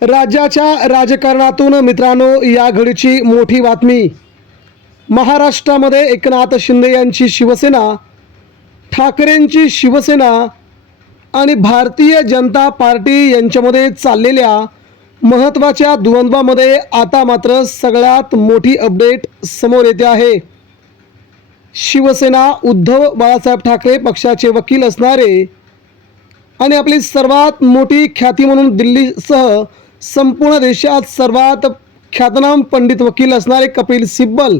राज्याच्या राजकारणातून मित्रांनो या घडीची मोठी बातमी। महाराष्ट्रामध्ये एकनाथ शिंदे यांची शिवसेना, ठाकरेंची शिवसेना आणि भारतीय जनता पार्टी यांच्यामध्ये चाललेल्या महत्त्वाच्या द्वंद्वामध्ये आता मात्र सगळ्यात मोठी अपडेट समोर येते आहे। शिवसेना उद्धव बाळासाहेब ठाकरे पक्षाचे वकील असणारे आणि आपली सर्वात मोठी ख्याती म्हणून दिल्लीसह संपूर्ण देशात सर्वात ख्यातनाम पंडित वकील असणारे कपिल सिब्बल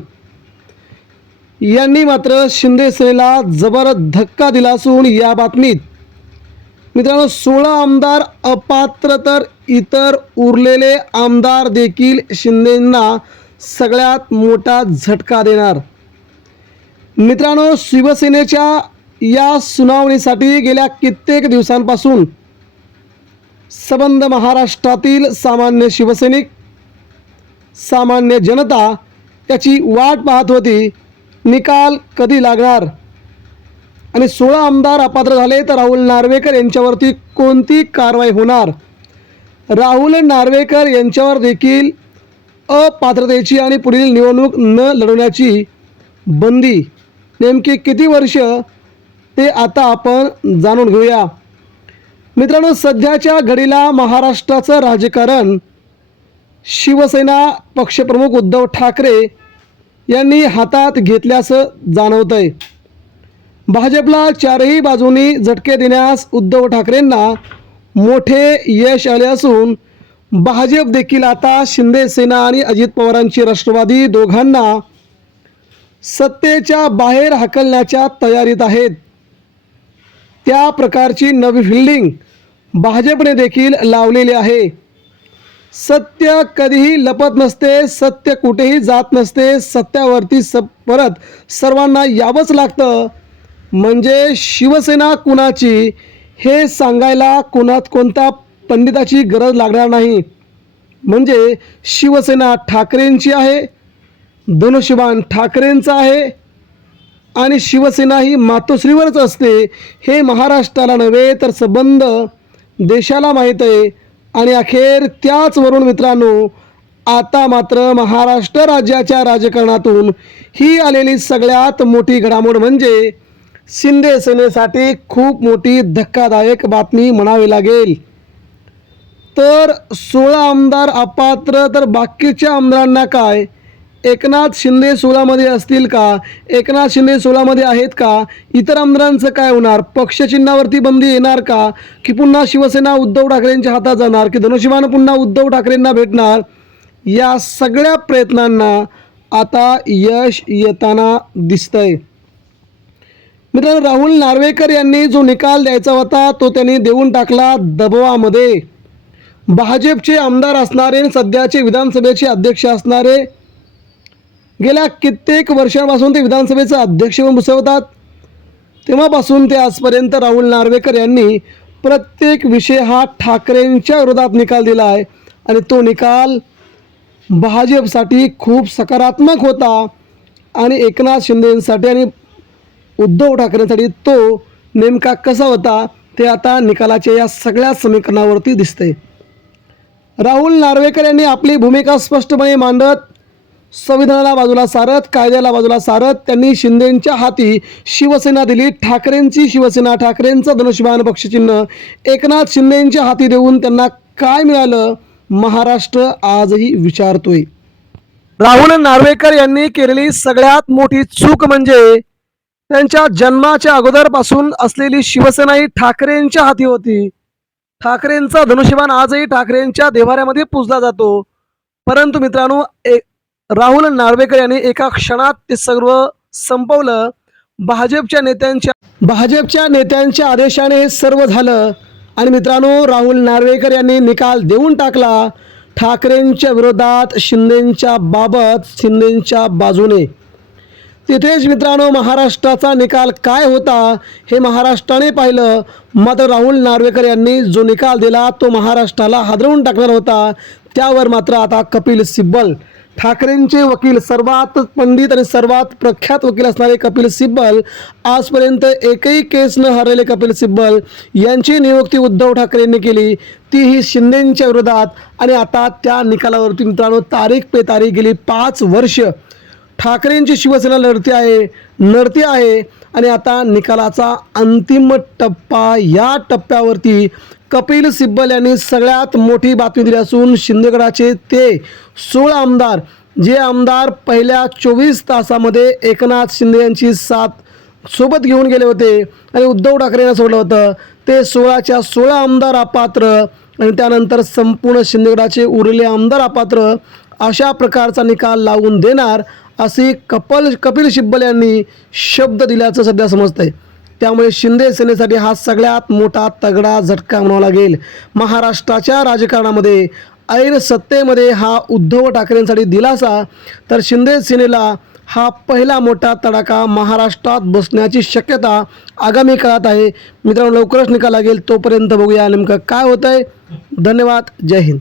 यांनी मात्र शिंदे सेनेला जबर धक्का दिला असून या बातमीत मित्रांनो 16 आमदार अपात्र तर इतर उरलेले आमदार देखील शिंदेंना सगळ्यात मोठा झटका देणार। मित्रांनो शिवसेनेच्या या सुनावणीसाठी गेल्या कित्येक दिवसांपासून संबंध महाराष्ट्रातील सामान्य शिवसैनिक, सामान्य जनता त्याची वाट पाहत होती। निकाल कधी लागणार आणि 16 आमदार अपात्र झाले तर राहुल नार्वेकर यांच्यावरती कोणती कारवाई होणार। राहुल नार्वेकर यांच्यावर देखील अपात्रतेची आणि पुढील निवडणूक न लढवण्याची बंदी नेमकी किती वर्ष ते आता आपण जाणून घेऊया। मित्रांनो सध्याच्या घडीला महाराष्ट्राचं राजकारण शिवसेना पक्षप्रमुख उद्धव ठाकरे यांनी हातात घेतल्याचं जाणवतंय। भाजपला चारही बाजूंनी झटके देण्यास उद्धव ठाकरेंना मोठे यश आले असून भाजप देखील आता शिंदे सेना आणि अजित पवारांची राष्ट्रवादी दोघांना सत्तेच्या बाहेर हाकलण्याच्या तयारीत आहेत। त्या प्रकारची नवी फिल्डिंग भाजपने देखील लावलेली आहे। सत्य कधीही लपत नसते, सत्य कुठेही जात नसते, सत्यावरती परत सर्वांना यावंच लागतं। म्हणजे शिवसेना कुणाची हे सांगायला कोणता पंडिताची गरज लागणार नाही। म्हणजे शिवसेना ठाकरेंची आहे, धनुष्यबाण ठाकरेंचा आहे आणि शिवसेना ही मातोश्रीवरच असते हे महाराष्ट्राला नव्हे तर संबंध देशाला माहीत आहे। आणि अखेर त्याचवरून मित्रांनो आता मात्र महाराष्ट्र राज्याच्या राजकारणातून ही आलेली सगळ्यात मोठी घडामोड म्हणजे शिंदे सेनेसाठी खूप मोठी धक्कादायक बातमी म्हणावी लागेल। तर 16 आमदार अपात्र तर बाकीच्या आमदारांना काय? एकनाथ शिंदे 16 मध्ये असतील का? एकनाथ शिंदे 16 मध्ये आहेत का? इतर आमदारांचं काय होणार? पक्षचिन्हावरती बंदी येणार का? की पुन्हा शिवसेना उद्धव ठाकरेंच्या हातात जाणार? की धनुष्यबाण पुन्हा उद्धव ठाकरेंना भेटणार? या सगळ्या प्रयत्नांना आता यश येताना दिसतंय। मित्रांनो राहुल नार्वेकर यांनी जो निकाल द्यायचा होता तो त्यांनी देऊन टाकला दबावामध्ये। भाजपचे आमदार असणारे सध्याचे विधानसभेचे अध्यक्ष असणारे गेल्या कित्येक वर्षांपासून ते विधानसभेचे अध्यक्ष म्हणून भूषवतात, तेव्हापासून ते आजपर्यंत राहुल नार्वेकर यांनी प्रत्येक विषय हा ठाकरेंच्या विरोधात निकाल दिला आहे आणि तो निकाल भाजपसाठी खूप सकारात्मक होता आणि एकनाथ शिंदेंसाठी आणि उद्धव ठाकरेंसाठी तो नेमका कसा होता ते आता निकालाच्या या सगळ्या समीकरणावरती दिसते। राहुल नार्वेकर यांनी आपली भूमिका स्पष्टपणे मांडत संविधानाला बाजूला सारत, कायद्याला बाजूला सारत त्यांनी शिंदेंच्या हाती शिवसेना दिली। ठाकरेंची शिवसेना, ठाकरेंचं धनुष्यबाण पक्षचिन्ह एकनाथ शिंदेंच्या हाती देऊन त्यांना काय मिळालं महाराष्ट्र आजही विचारतोय। राहुल नार्वेकर यांनी केलेली सगळ्यात मोठी चूक म्हणजे त्यांच्या जन्माच्या अगोदरपासून असलेली शिवसेना ही ठाकरेंच्या हाती होती। ठाकरेंचा धनुष्यबाण आजही ठाकरेंच्या देव्हाऱ्यामध्ये पूजला जातो। परंतु मित्रांनो राहुल नार्वेकर यांनी एका क्षणात ते सर्व संपवलं। भाजपच्या नेत्यांच्या आदेशाने हे सर्व झालं आणि मित्रांनो राहुल नार्वेकर यांनी निकाल देऊन टाकला ठाकरेंच्या विरोधात, शिंदेंच्या बाबत, शिंदेंच्या बाजूने। तिथेच मित्रांनो महाराष्ट्राचा निकाल काय होता हे महाराष्ट्राने पाहिलं। मात्र राहुल नार्वेकर यांनी जो निकाल दिला तो महाराष्ट्राला हादरवून टाकणार होता। त्यावर मात्र आता कपिल सिब्बल ठाकरेंचे वकील, सर्वात पंडित आणि सर्वात प्रख्यात वकील असणारे कपिल सिब्बल, आजपर्यंत एकही केस न हरलेले कपिल सिब्बल यांची नियुक्ती उद्धव ठाकरेंनी केली, तीही शिंदेंच्या विरोधात. आणि आता त्या निकालावरती मित्रांनो तारीख पे तारीख गेली 5 वर्ष ठाकरेंची शिवसेना लढती आहे आणि आता निकालाचा अंतिम टप्पा. या टप्प्यावरती कपिल सिब्बल यांनी सगळ्यात मोठी बातमी दिली असून शिंदेगडाचे ते 16 आमदार, जे आमदार पहिल्या 24 तासामध्ये एकनाथ शिंदे यांची साथ सोबत घेऊन गेले होते आणि उद्धव ठाकरेंना सोडलं होतं, ते 16च्या 16 आमदार अपात्र आणि त्यानंतर संपूर्ण शिंदेगडाचे उरलेले आमदार अपात्र, अशा प्रकारचा निकाल लावून देणार असे कपिल सिब्बल यांनी शब्द दिल्याचं सध्या समजतंय. त्यामुळे शिंदे सेनेसाठी हा सगळ्यात मोठा तगडा झटका म्हणावा लागेल. महाराष्ट्राच्या राजकारणामध्ये ऐन सत्तेमध्ये हा उद्धव ठाकरेंसाठी दिलासा, तर शिंदे सेनेला हा पहिला मोठा तडाखा महाराष्ट्रात बसण्याची शक्यता आगामी काळात आहे. मित्रांनो, लवकरच निकाल लागेल, तोपर्यंत बघूया नेमकं काय होतंय. धन्यवाद. जय हिंद.